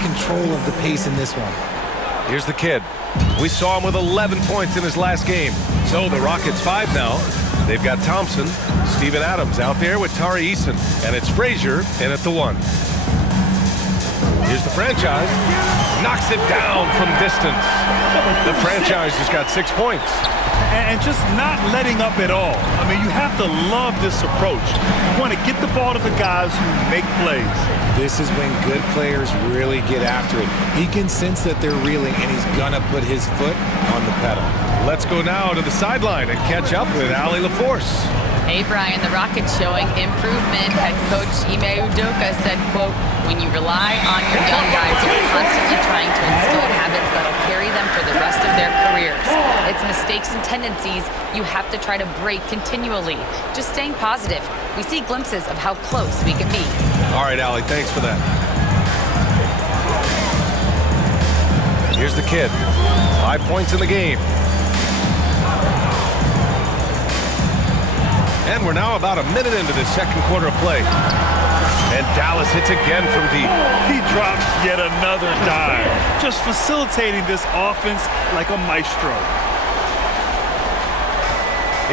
control of the pace in this one. Here's the kid. We saw him with 11 points in his last game. So the Rockets 5 now. They've got Thompson, Steven Adams out there with Tari Eason. And it's Frazier in at the 1. Here's the franchise. Knocks it down from distance. The franchise has got 6 points. And just not letting up at all. I mean, you have to love this approach. You want to get the ball to the guys who make plays. This is when good players really get after it. He can sense that they're reeling, and he's going to put his foot on the pedal. Let's go now to the sideline and catch up with Allie LaForce. Hey, Brian, the Rockets showing improvement. Head coach Ime Udoka said, quote, when you rely on your young guys, you're constantly trying to instill habits that'll carry them for the rest of their careers. It's mistakes and tendencies you have to try to break continually. Just staying positive. We see glimpses of how close we can be. All right, Allie, thanks for that. Here's the kid. 5 points in the game. And we're now about a minute into the second quarter of play. And Dallas hits again from deep. He drops yet another dive. Just facilitating this offense like a maestro.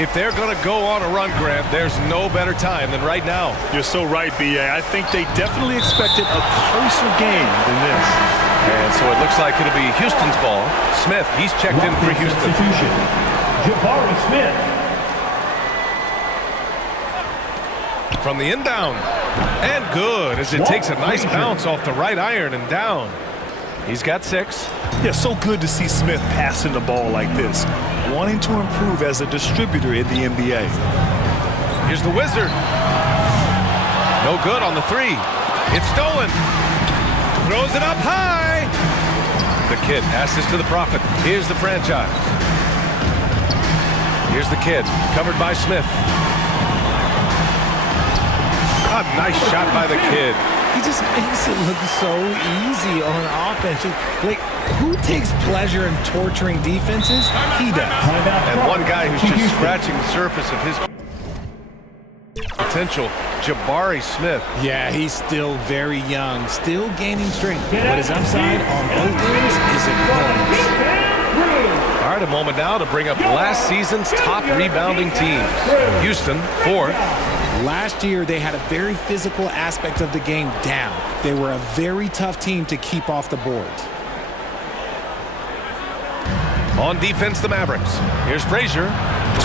If they're going to go on a run, Grant, there's no better time than right now. You're so right, B.A. I think they definitely expected a closer game than this. And so it looks like it'll be Houston's ball. Smith, he's checked in for Houston. Substitution. Jabari Smith. From the inbound. And good, as it takes a nice bounce off the right iron and down. He's got 6. Yeah, so good to see Smith passing the ball like this. Wanting to improve as a distributor in the NBA. Here's the Wizard. No good on the 3. It's stolen. Throws it up high. The kid passes to the Prophet. Here's the franchise. Here's the kid, covered by Smith. A nice shot by the kid. He just makes it look so easy on offense. Like, who takes pleasure in torturing defenses? He does. And one guy who's just scratching the surface of his potential, Jabari Smith. Yeah, he's still very young, still gaining strength. But his upside on both ends is enormous. All right, a moment now to bring up last season's top rebounding teams. Houston, 4th. Last year, they had a very physical aspect of the game down. They were a very tough team to keep off the boards. On defense, the Mavericks. Here's Frazier.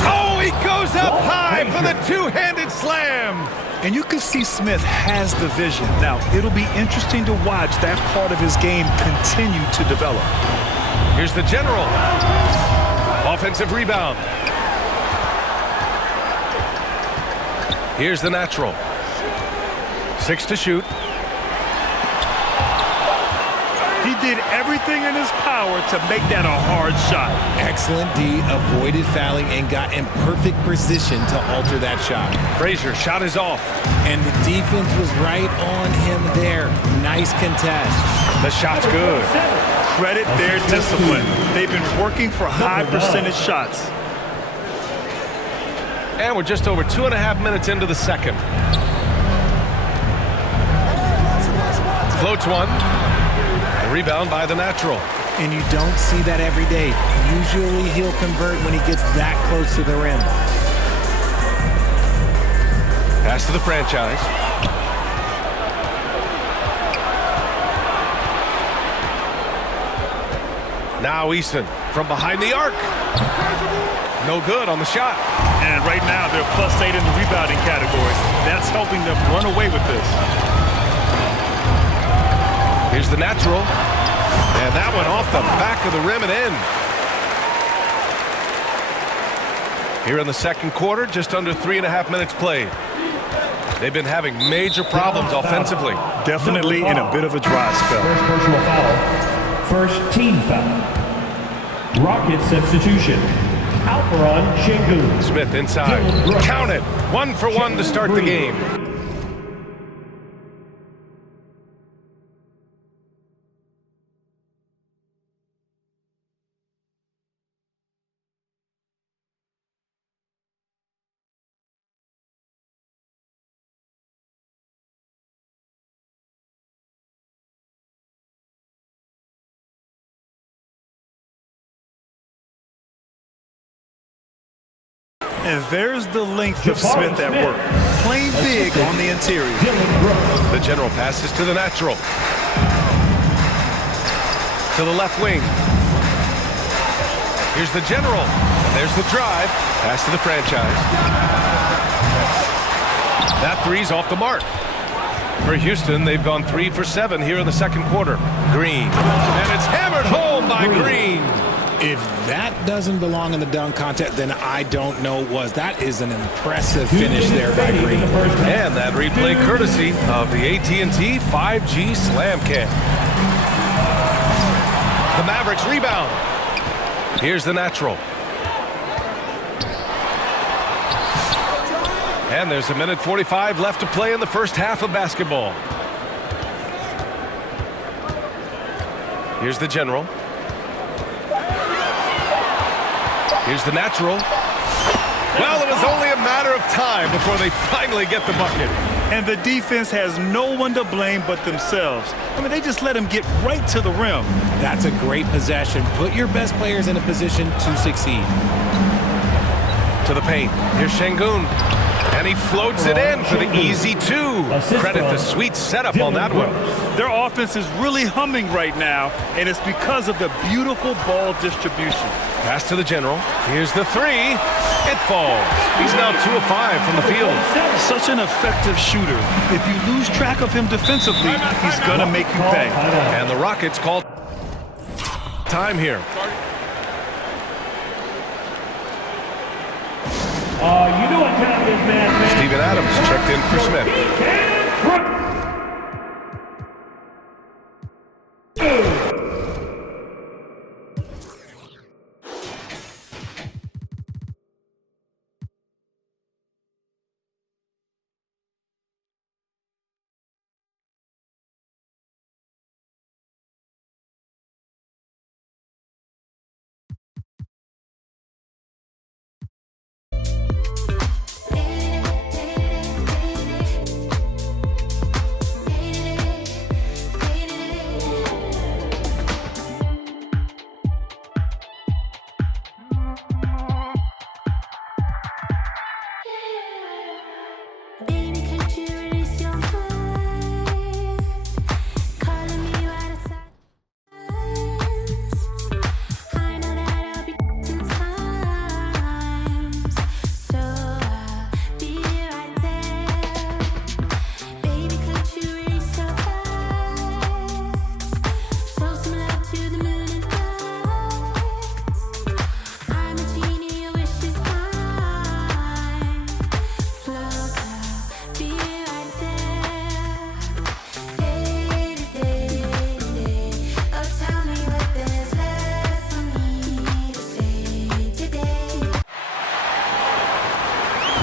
Oh, he goes up high for the two-handed slam. And you can see Smith has the vision. Now, it'll be interesting to watch that part of his game continue to develop. Here's the general. Offensive rebound. Here's the natural. 6 to shoot. He did everything in his power to make that a hard shot. Excellent D, avoided fouling, and got in perfect position to alter that shot. Frazier, shot is off. And the defense was right on him there. Nice contest. The shot's good. Credit their discipline. They've been working for high percentage shots. And we're just over 2.5 minutes into the second. Floats one. The rebound by the natural. And you don't see that every day. Usually he'll convert when he gets that close to the rim. Pass to the franchise. Now Eason from behind the arc. No good on the shot. And right now they're +8 in the rebounding category. That's helping them run away with this. Here's the natural. And that went off the back of the rim and in. Here in the second quarter, just under 3.5 minutes played. They've been having major problems offensively. Definitely in a bit of a dry spell. First personal foul. First team foul. Rocket substitution. Alperon Şengün. Smith inside. Count it. 1 for 1 to start the game. And there's the length of Jabari Smith at Smith. work. Playing big on the interior. Dylan Brooks. The general passes to the natural. To the left wing. Here's the general. And there's the drive. Pass to the franchise. That three's off the mark. For Houston, they've gone 3 for 7 here in the second quarter. Green. And it's hammered home by Green. If that doesn't belong in the dunk contest, then I don't know what was. That is an impressive finish there by Green. And that replay courtesy of the AT&T 5G Slam Cam. The Mavericks rebound. Here's the natural. And there's 1:45 left to play in the first half of basketball. Here's the general. Here's the natural. Well, it was only a matter of time before they finally get the bucket. And the defense has no one to blame but themselves. I mean, they just let him get right to the rim. That's a great possession. Put your best players in a position to succeed. To the paint. Here's Şengün. And he floats it in for the easy 2. Credit the sweet setup on that one. Their offense is really humming right now, and it's because of the beautiful ball distribution. Pass to the general. Here's the 3. It falls. He's now 2 of 5 from the field. Such an effective shooter. If you lose track of him defensively, he's going to make you pay. And the Rockets call time here. You know what time it is, man. Steven Adams checked in for Smith.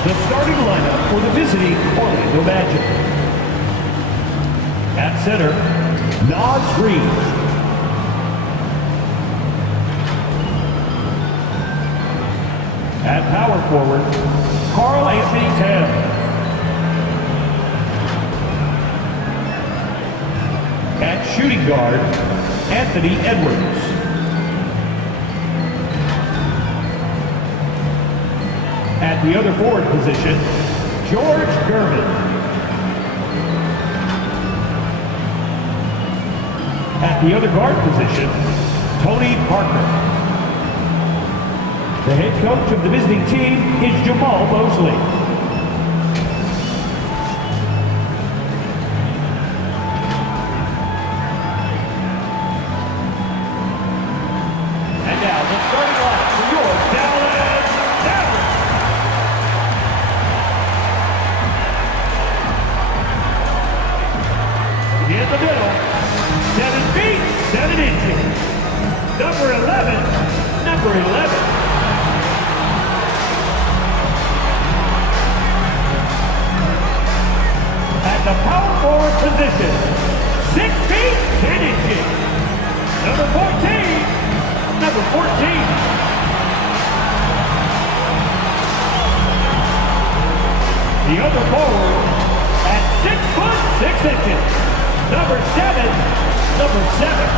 The starting lineup for the visiting Orlando Magic. At center, Naz Reid. At power forward, Karl Anthony Towns. At shooting guard, Anthony Edwards. At the other forward position, George Gervin. At the other guard position, Tony Parker. The head coach of the visiting team is Jamal Mosley. And now the starting lineup for your Dallas Mavericks. In the middle, 7 feet, 7 inches. Number 11, number 11. At the power forward position, 6 feet, 10 inches. Number 14, number 14. The other forward at 6 foot, 6 inches. Number 7, number 7.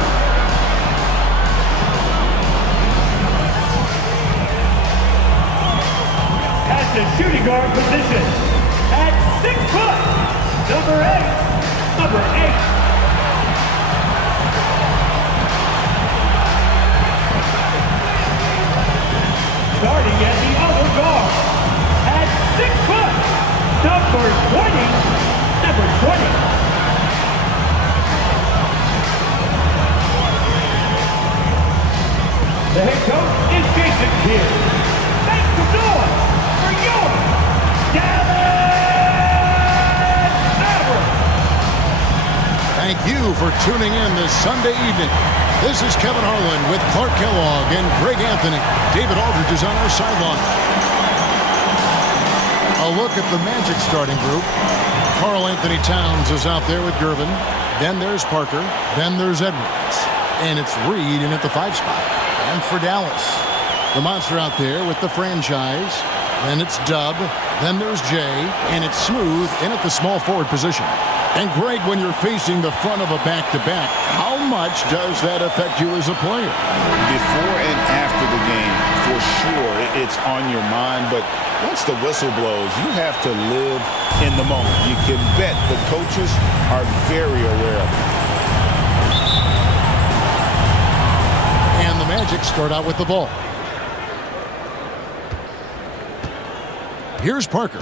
At shooting guard position. At 6 foot, number 8. Number 8. Starting at the other guard. At 6 foot, number 20. Number 20. The head coach is Jason Kidd. Make some noise for your Dallas Mavericks. Thank you for tuning in this Sunday evening. This is Kevin Harlan with Clark Kellogg and Greg Anthony. David Aldridge is on our sideline. A look at the Magic starting group. Karl-Anthony Towns is out there with Gervin. Then there's Parker. Then there's Edwards. And it's Reed in at the 5 spot. And for Dallas, the monster out there with the franchise. Then it's Dub. Then there's Jay. And it's Smooth in at the small forward position. And Greg, when you're facing the front of a back-to-back, how much does that affect you as a player? Before and after the game, for sure, it's on your mind. But once the whistle blows, you have to live in the moment. You can bet the coaches are very aware of it. And the Magic start out with the ball. Here's Parker.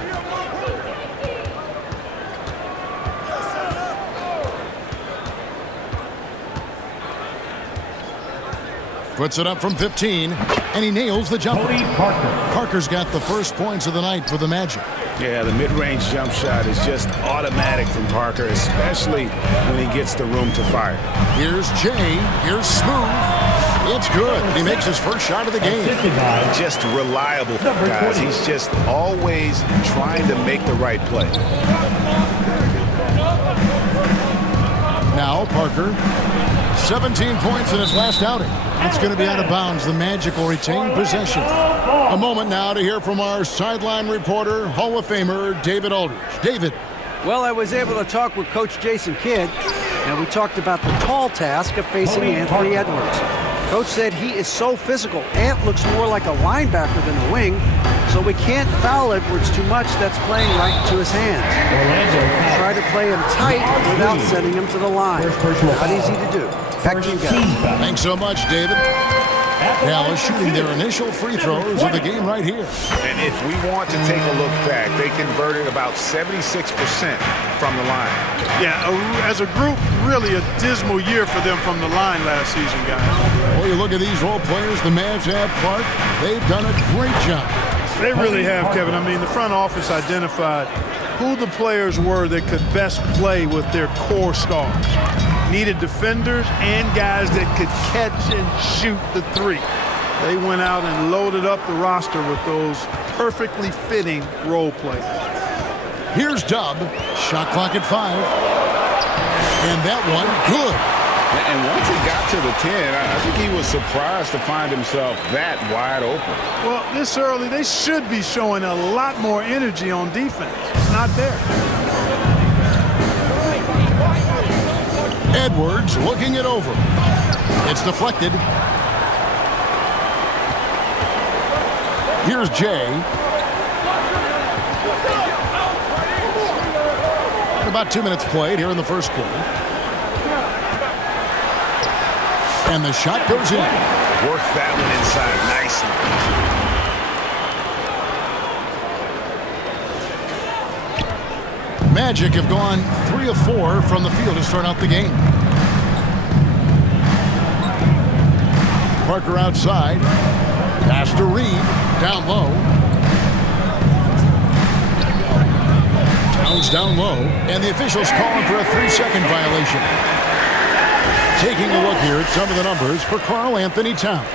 Puts it up from 15, and he nails the jumper. Tony Parker. Parker's got the first points of the night for the Magic. Yeah, the mid-range jump shot is just automatic from Parker, especially when he gets the room to fire. Here's Jay. Here's Smooth. It's good. He makes his first shot of the game. Assisted by Just reliable, Number guys. 20. He's just always trying to make the right play. Now Parker, 17 points in his last outing. It's going to be out of bounds. The Magic will retain possession. A moment now to hear from our sideline reporter, Hall of Famer David Aldridge. David. Well, I was able to talk with Coach Jason Kidd, and we talked about the tall task of facing Anthony Edwards. Coach said he is so physical. Ant looks more like a linebacker than a wing, so we can't foul Edwards too much. That's playing right into his hands. Try to play him tight without sending him to the line. Not easy to do. Back to you guys. Thanks so much, David. Dallas shooting their initial free throws of the game right here. And if we want to take a look back, they converted about 76% from the line. Yeah, as a group, really a dismal year for them from the line last season, guys. Well, you look at these role players the Mavs have, Clark. They've done a great job. They really have, Kevin. I mean, the front office identified who the players were that could best play with their core stars. Needed defenders and guys that could catch and shoot the three. They went out and loaded up the roster with those perfectly fitting role players. Here's Dub. Shot clock at 5. And that one, good. And once he got to the 10, I think he was surprised to find himself that wide open. Well, this early, they should be showing a lot more energy on defense. It's not there. Edwards looking it over. It's deflected. Here's Jay. About 2 minutes played here in the first quarter. And the shot goes in. Worked that one inside nicely. Magic have gone 3 of 4 from the field to start out the game. Parker outside. Pass to Reed. Down low. Towns down low. And the officials calling for a 3-second violation. Taking a look here at some of the numbers for Karl-Anthony Towns.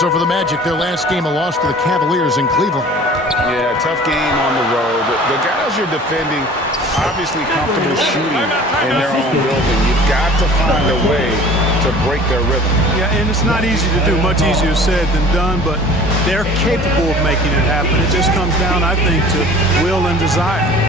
So for the Magic, their last game, a loss to the Cavaliers in Cleveland. Yeah, tough game on the road. The guys you're defending, obviously comfortable shooting in their own building. You've got to find a way to break their rhythm. Yeah, and it's not easy to do. Much easier said than done, but they're capable of making it happen. It just comes down, I think, to will and desire.